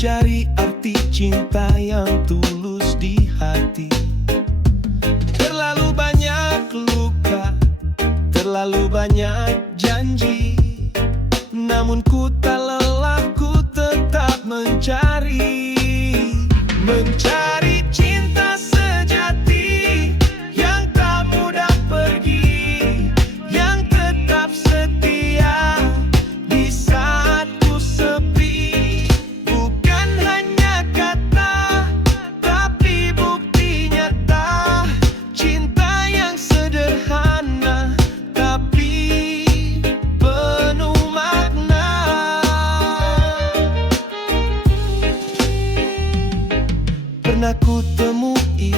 Mencari arti cinta yang tulus di hati. Terlalu banyak luka, terlalu banyak janji, namun ku tak lelah, ku tetap mencari. Mencari cinta sejati yang tak mudah pergi, yang tetap setia di saat ku sepi. Bukan hanya kata, tapi bukti nyata. Cinta yang sederhana, tapi penuh makna. Pernah ku temui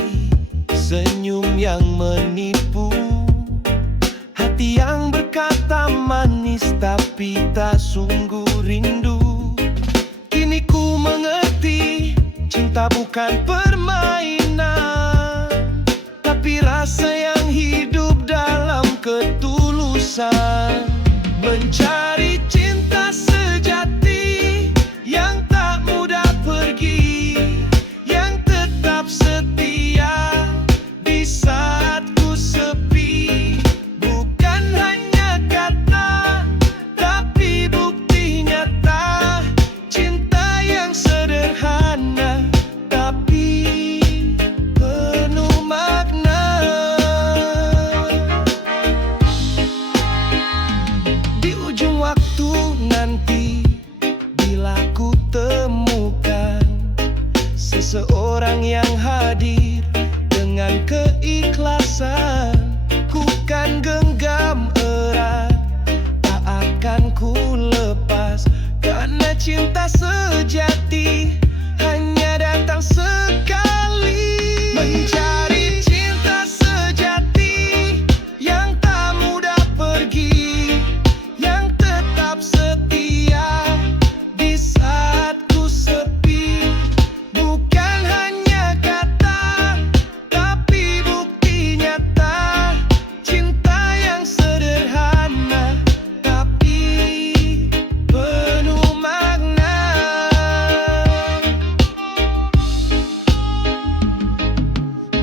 senyum yang menipu, hati yang berkata manis tapi tak sungguh rindu. Kini ku mengerti, cinta bukan permainan, tapi rasa yang hidup dalam ketulusan. Mencari cinta sejati yang tak mudah pergi, yang tetap setia di saat ku sepi. Bukan hanya kata, tapi bukti nyata. Cinta yang sederhana, tapi penuh makna. Di ujung waktu nanti, bila ku temukan seseorang yang hadir dengan keikhlasan, ku kan genggam erat, tak akan ku lepas. Karena cinta sejati hanya datang sekali. Mencari cinta sejati yang tak mudah pergi, yang tetap setia di saat ku sepi. Bukan hanya kata, tapi bukti nyata. Cinta yang sederhana, tapi penuh makna.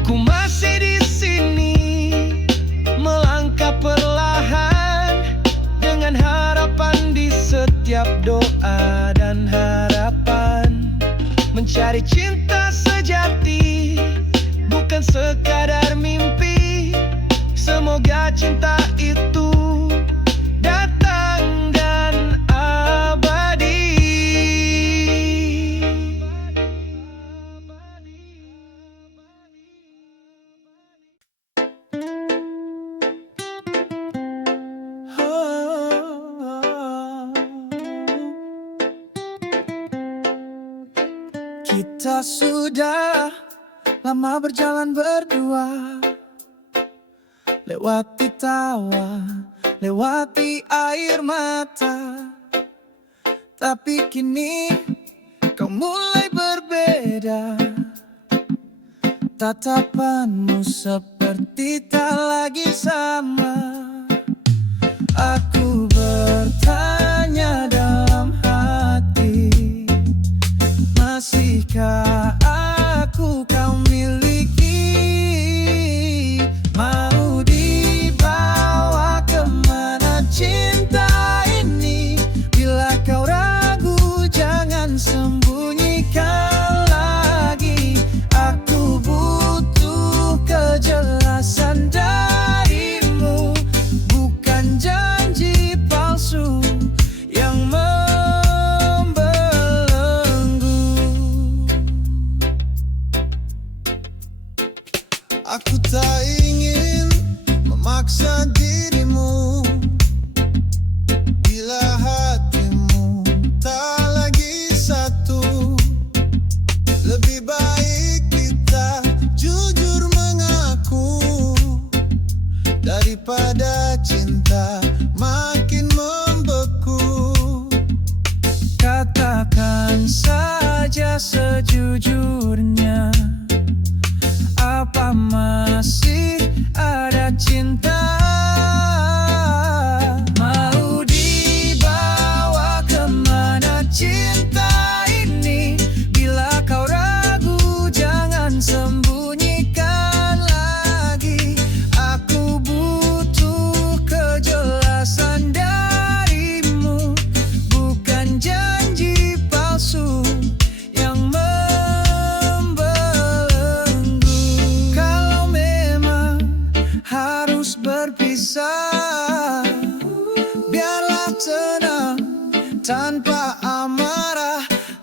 Ku masih di sini, melangkah perlahan, dengan harapan di setiap doa dan harapan. Mencari cinta sejati bukan sekadar mimpi. Semoga cinta itu datang dan abadi. Kita sudah lama berjalan berdua, lewati tawa, lewati air mata. Tapi kini kau mulai berbeda, tatapanmu seperti tak lagi sama. Aku bertanya dalam hati, masihkah aku kau miliki? Mau dibawa kemana cinta ini? Bila kau ragu, jangan sembunyikan lagi. Aku butuh kejelasan darimu, bukan janji palsu yang aku tak ingin memaksa dirimu bila hatimu tak lagi satu. Lebih baik kita jujur mengaku daripada cinta makin membeku. Katakan saja sejujurnya, apa masih ada cinta? Mau dibawa kemana cinta ini?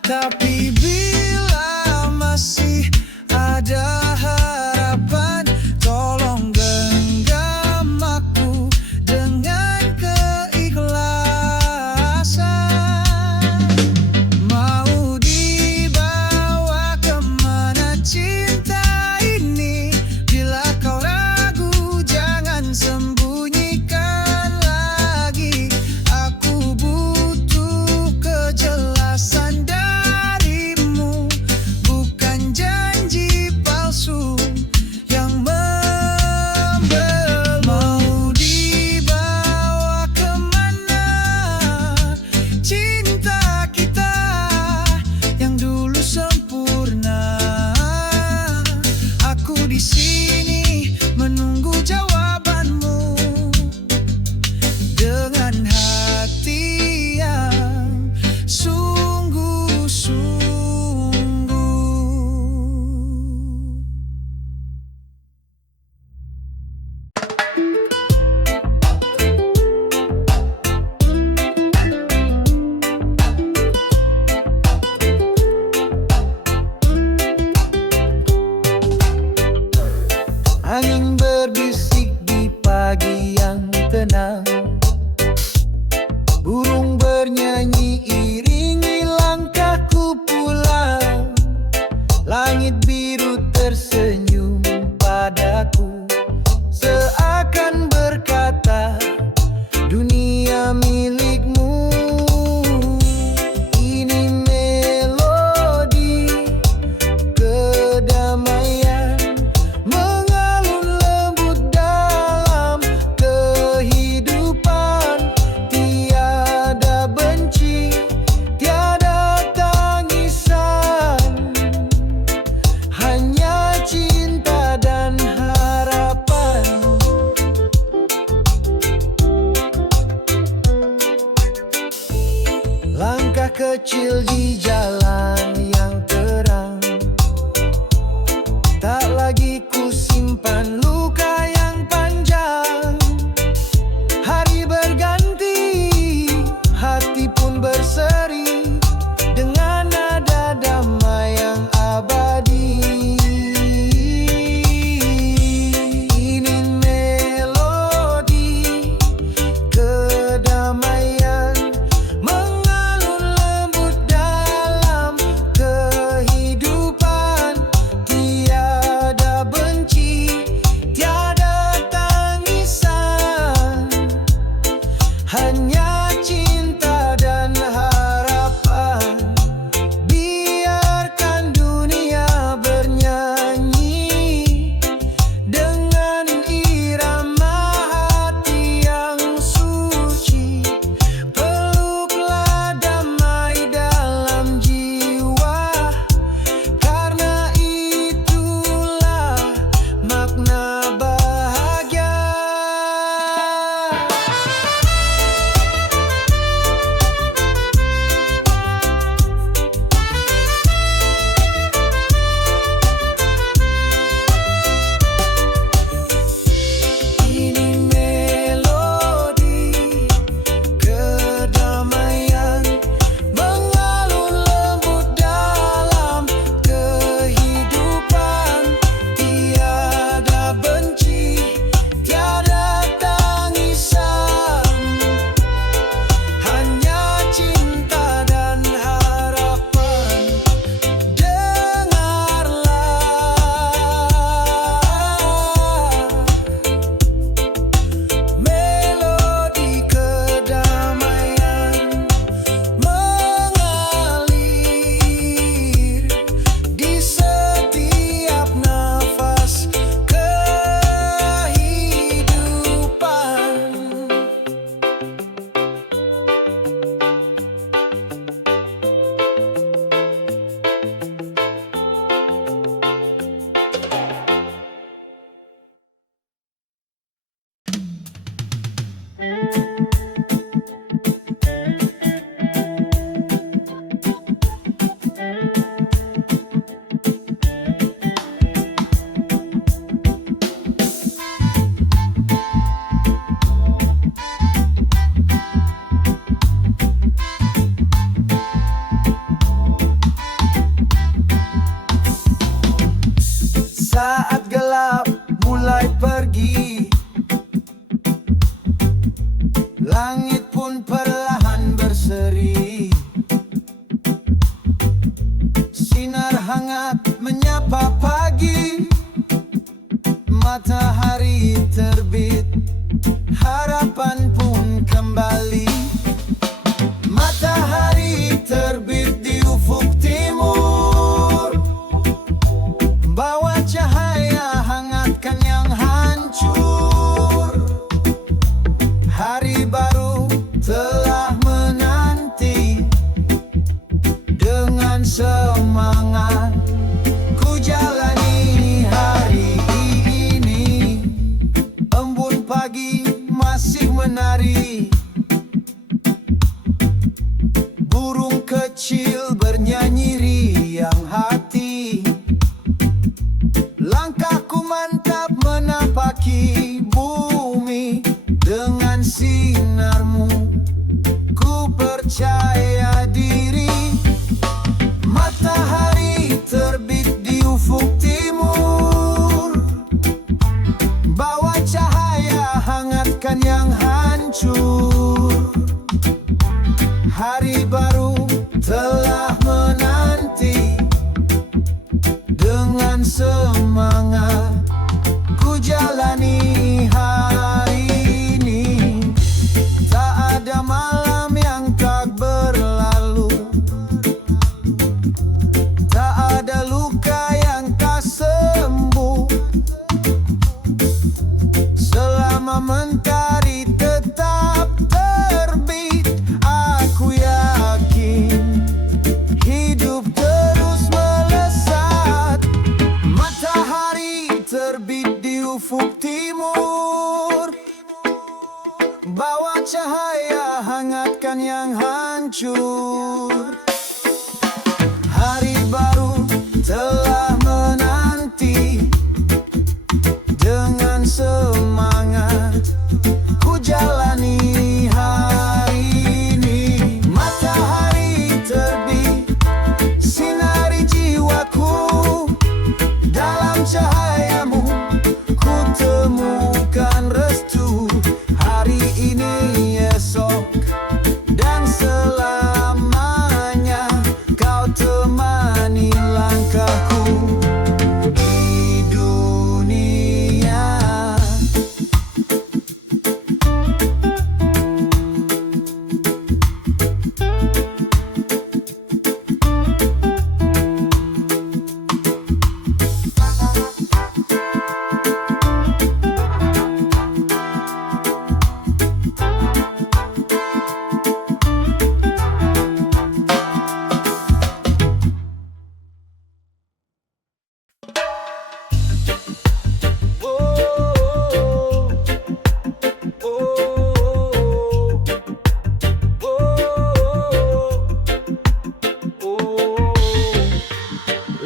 Tapi bila masih ada harapan, tolong genggam aku dengan keikhlasan. Mau dibawa kemana cinta ini? Bila kau ragu, jangan sembunyikan lagi. Aku butuh kejelasan darimu, bukan janji palsu yang membelenggu. Mau dibawa kemana cinta kita yang dulu sempurna? Aku di sini menunggu jawabanmu dengan hati yang sungguh-sungguh. Angin berbisik di pagi yang tenang, burung bernyanyi iringi langkahku pulang. Langit biru tersenyum padaku, seakan berkata, dunia milikmu. Ini melodi kedamaian mengalun lembut dalam kehidupan. Tiada benci, tiada tangisan, hanya cinta dan harapan. Langkah kecil di jalan yang terang, tak lagi ku simpan luka yang panjang. Hari berganti, hati pun berseri dengan nada damai yang abadi. Ini melodi kedamaian mengalun lembut dalam hangat menyapa pagi. Matahari terbit, harapan pun kembali. Matahari terbit di ufuk timur, bawa cahaya hangatkan yang hancur. Hari baru telah menanti, dengan semangat ku jalani hari ini. Embun pagi masih menari, burung kecil bernyanyi riang hati. Langkahku mantap menapaki bumi, dengan sinarmu ku percaya diri. Matahari terbit di ufuk timur, bawa cahaya hangatkan yang hancur. Hari baru telah menanti, dengan semangat ku jalani hari ini. Tak ada malam yang tak berlalu, tak ada luka yang tak sembuh. Selama mentari tetap terbit, aku yakin hidup terus melesat. Matahari terbit di ufuk timur, bawa cahaya hangatkan yang hancur. Hari baru telah menanti, dengan semangat ku jalani hari ini. Matahari terbit, sinari jiwaku. Dalam cahayamu ku temukan restu. Hari ini, esok, dan selamanya kau temani langkahku di dunia.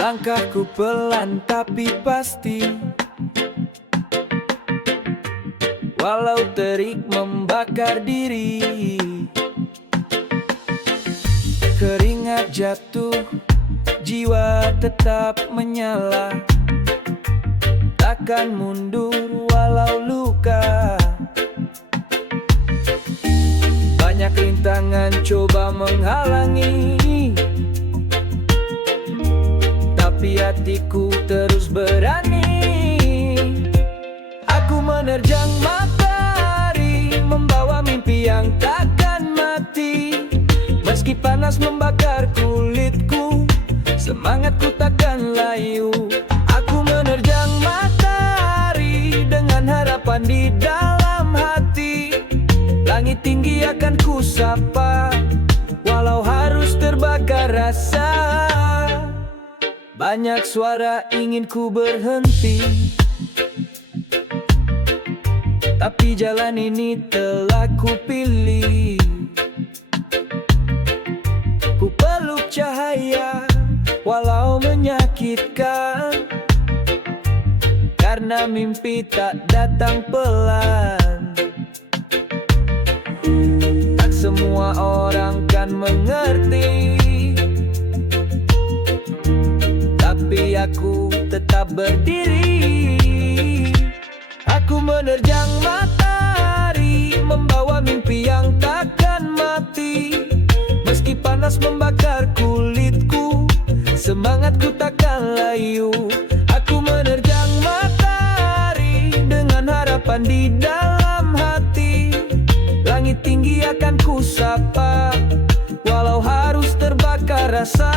Langkahku pelan tapi pasti, walau terik membakar diri. Keringat jatuh, jiwa tetap menyala. Takkan mundur walau luka. Banyak rintangan coba menghalangi, tapi hatiku terus berani. Aku menerjang matahari, membawa mimpi yang takkan mati. Meski panas membakar kulitku, semangatku takkan layu. Aku menerjang matahari dengan harapan di dalam hati. Langit tinggi akan ku sapa, walau harus terbakar rasa. Banyak suara ingin ku berhenti, tapi jalan ini telah ku pilih. Ku peluk cahaya walau menyakitkan, karena mimpi tak datang pelan. Tak semua orang kan mengerti, tapi aku tetap berdiri. Aku menerjang matahari, membawa mimpi yang takkan mati. Meski panas membakar kulitku, semangatku takkan layu. Aku menerjang matahari dengan harapan di dalam hati. Langit tinggi akan kusapa, walau harus terbakar rasa.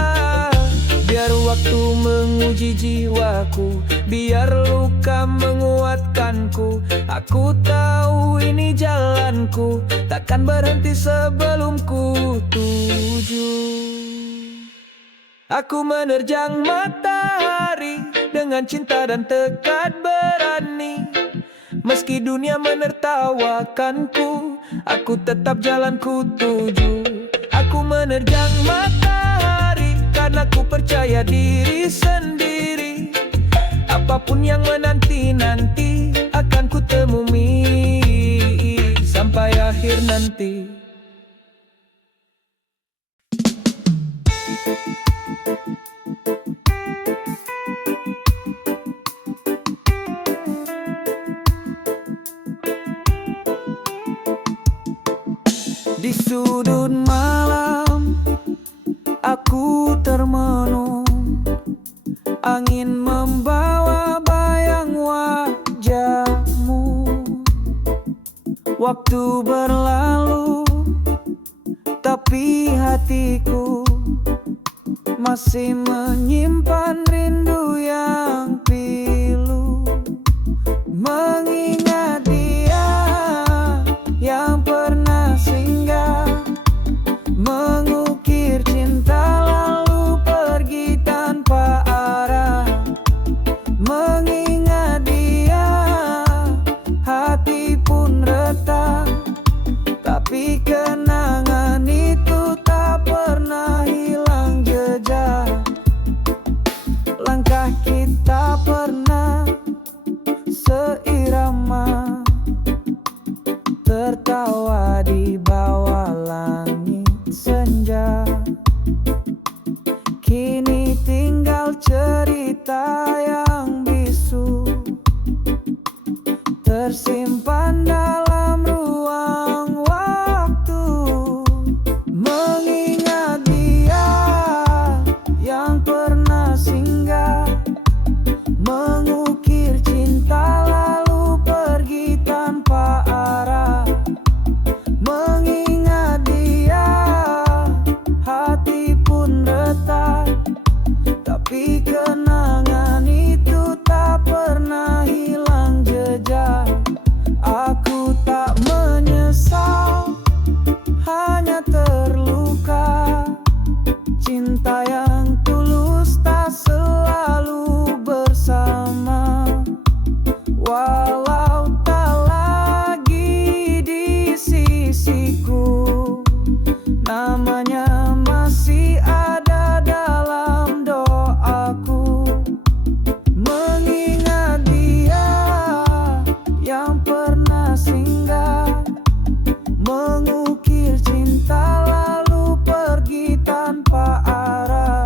Biar waktu menguji jiwaku, biar luka menguatkanku. Aku tahu ini jalanku, takkan berhenti sebelum ku tuju. Aku menerjang matahari dengan cinta dan tekad berani. Meski dunia menertawakanku, aku tetap jalanku tuju. Aku menerjang matahari karena ku percaya diri sendiri. Apapun yang menanti-nanti akan ku temui sampai akhir nanti. Di sudut malam aku termenung, angin membawa bayang wajahmu. Waktu berlalu, tapi hatiku masih menyimpan rindu yang pilu. Mengingat dia yang pernah singgah, mengukir cinta lalu pergi tanpa arah. Mengingat dia, hati pun retak, tapi kenangan itu tak pernah hilang jejak. Langkah kita pernah seirama, tertawa di bawah langit senja. Kini tinggal cerita yang bisu, tersimpan dalam ruang waktu. Mengingat dia yang pernah singgah, mengukir cinta lalu pergi tanpa arah. Mengingat dia, hati pun retak, tapi kenangan itu tak pernah hilang jejak. Aku tak menyesal, hanya terluka. Cinta yang tulus tak selalu bersama, walau tak lagi di sisiku, namanya masih ada dalam doaku. Mengingat dia yang pernah singgah, mengukir cinta lalu pergi tanpa arah.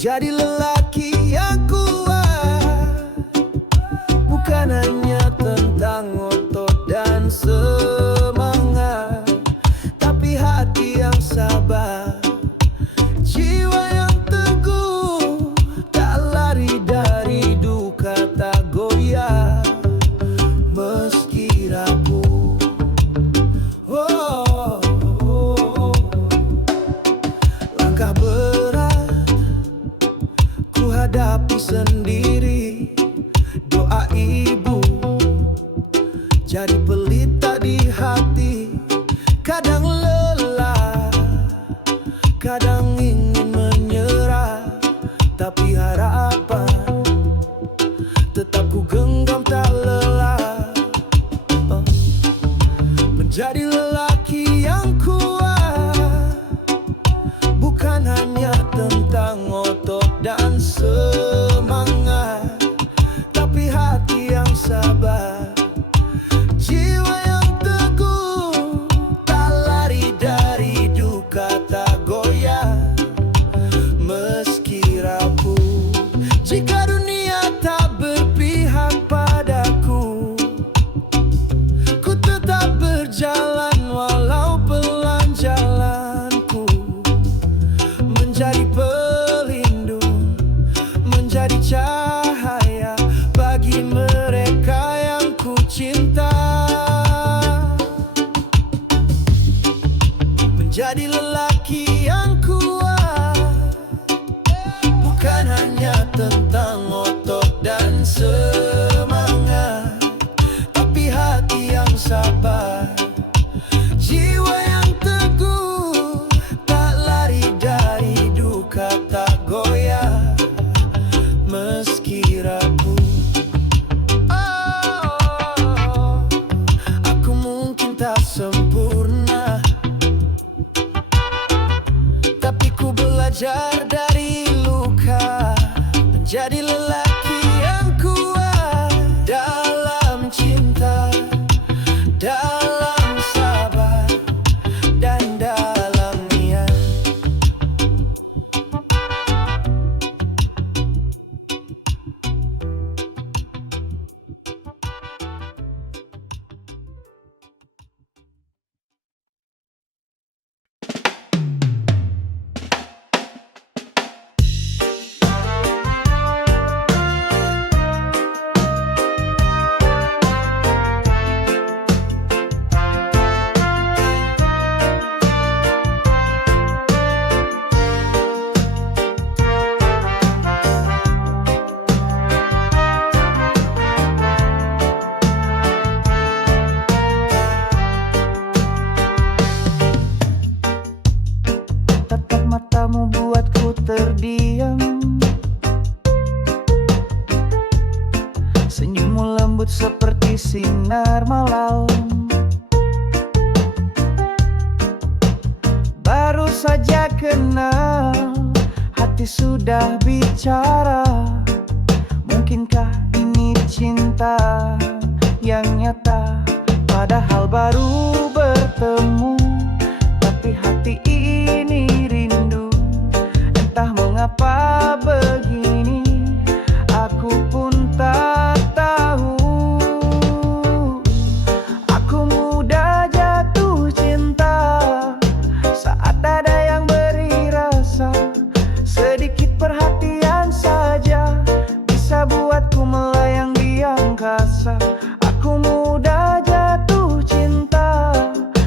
menjadi lelaki yang kuat bukan hanya tentang otot dan semangat, tapi hati yang sabar, jiwa yang teguh, tak lari dari duka, tak goyah meski rapuh. Langkah berat ku hadapi sendiri, doa ibu jadi pelita di hati. Kadang lelah, kadang ingin menyerah, tapi harapan tetap ku genggam tak lelah. Menjadi lelaki yang kuat bukan hanya tentang otot dan semangat, tapi hati yang sabar, jiwa yang teguh, tak lari dari duka, tak goyah meski rapuh. Jika dunia tak berpihak padaku, ku tetap berjalan walau pelan jalanku, menjadi pelindung, menjadi cahaya bagi mereka yang ku cinta. Menjadi lelaki yang kuat bukan hanya tentang otot dan semangat, tapi hati yang sabar, jiwa yang teguh, tak lari dari duka, tak goyah meski rapuh. Aku mungkin tak sempurna, tapi ku belajar dari luka, menjadi lelaki yang kuat dalam cinta, dalam sabar, dan dalam niat. Tatap matamu buatku terdiam, senyummu lembut seperti sinar malam. Baru saja kenal, hati sudah bicara. Mungkinkah ini cinta yang nyata? Padahal baru bertemu, tapi hati ini rindu. Entah mengapa begini, aku pun tak tahu. Aku mudah jatuh cinta saat ada yang beri rasa. Sedikit perhatian saja bisa buatku melayang di angkasa. Aku mudah jatuh cinta,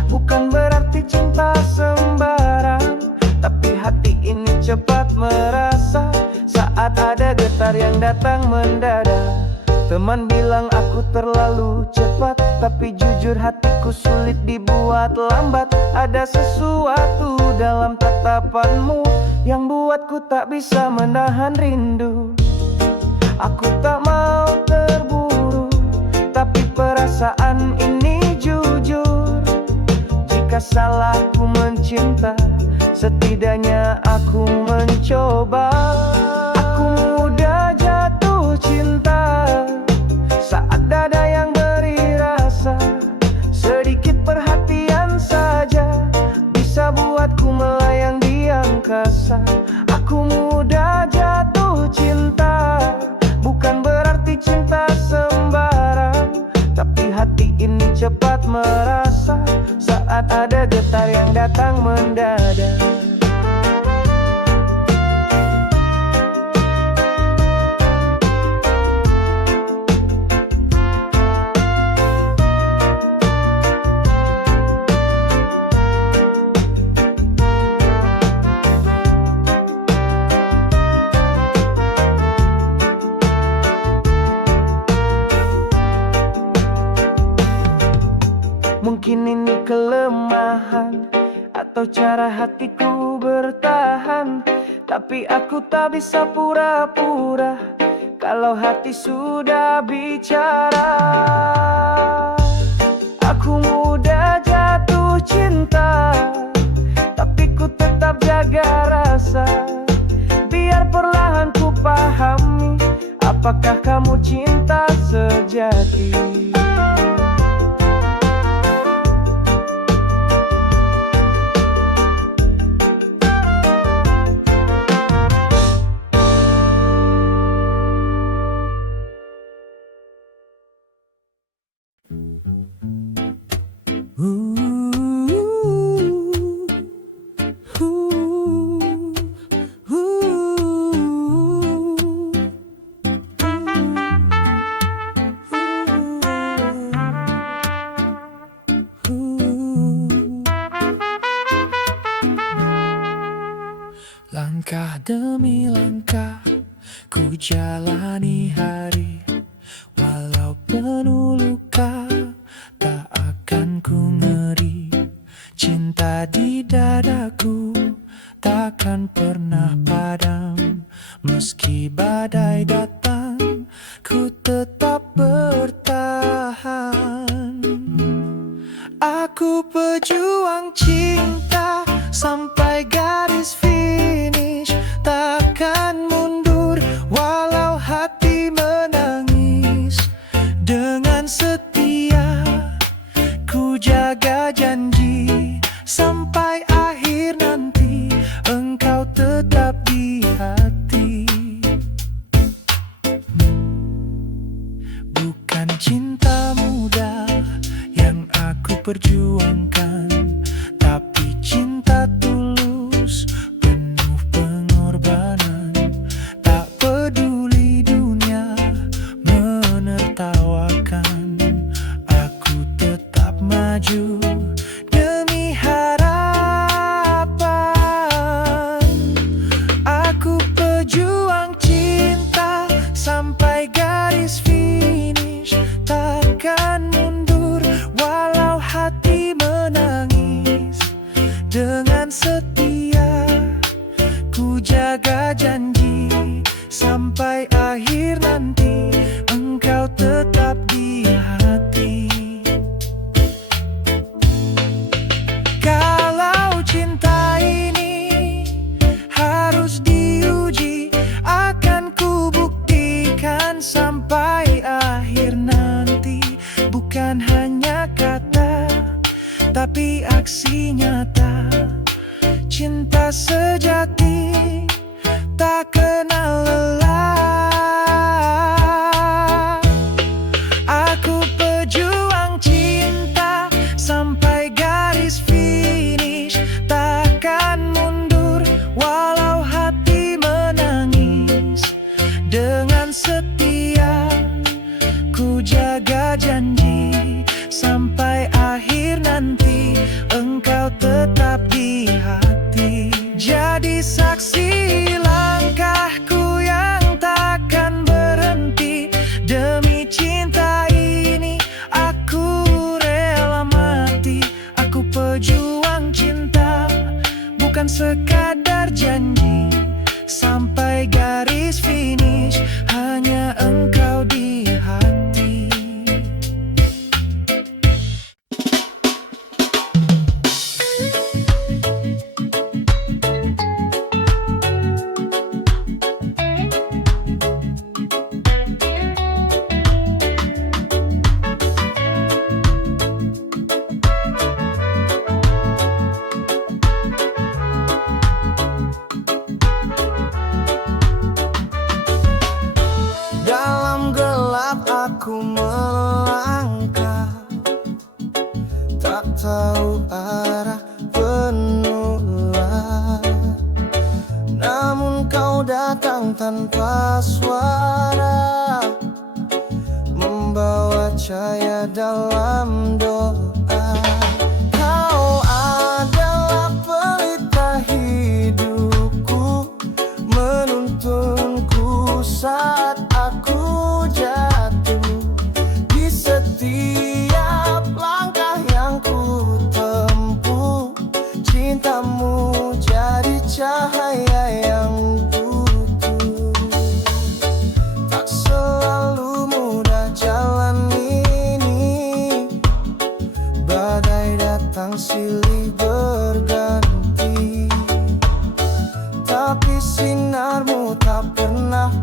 bukan berarti cinta sembarang, tapi hati ini cepat merasa saat ada getar yang datang mendadak. Teman bilang aku terlalu cepat, tapi jujur hatiku sulit dibuat lambat. Ada sesuatu dalam tatapanmu yang buatku tak bisa menahan rindu. Aku tak mau terburu, tapi perasaan ini jujur. Jika salahku mencinta, setidaknya aku mencoba. Aku mudah jatuh cinta saat ada yang beri rasa. Sedikit perhatian saja bisa buatku melayang di angkasa. Aku mudah jatuh tahu cara hatiku bertahan, tapi aku tak bisa pura-pura kalau hati sudah bicara. Aku mudah jatuh cinta, tapi ku tetap jaga rasa. Biar perlahan ku pahami, apakah kamu cinta sejati. Langkah demi langkah ku jalani hari, walau penuh luka tak akan ku ngeri. Cinta di dadaku takkan pernah padam, meski badai datang ku tetap bertahan. Aku pejuang cinta sampai garis finish, takkan mundur walau hati menangis. Dengan setia ku jaga janji, sampai akhir nanti engkau tetap di hati. Bukan cinta mudah yang aku perjuangkan, tapi cinta tulus penuh pengorbanan. Tak peduli dunia menertawakan, aku tetap maju demi harapan. Aku pejuang cinta sampai garis finish, takkan mundur walau hati menangis. Dengan setia ku jaga janji, sampai akhir nanti engkau tetap di hati. Kalau cinta ini harus diuji, akan ku buktikan sampai akhir nanti. Bukan hanya kata, tapi aksi nyata. Cinta sejati tak kenal lelah. Aku pejuang cinta sampai garis finish, takkan mundur walau hati menangis. Dengan setia ku jaga janji, sampai akhir nanti engkau tetap di hati. Jadi saksi langkahku yang takkan berhenti. Demi cinta ini aku rela mati. Aku pejuang cinta, bukan sekadar janji. Sampai garis finish hanya engkau di hati. Dalam gelap aku melangkah, tak tahu arah penular. Namun kau datang tanpa suara, membawa cahaya dalam doa. Kau adalah pelita hidupku, menuntunku saat aku jatuh. Di setiap langkah yang ku tempuh, cinta cahaya yang utuh. Tak selalu mudah jalan ini, badai datang silih berganti, tapi sinarmu tak pernah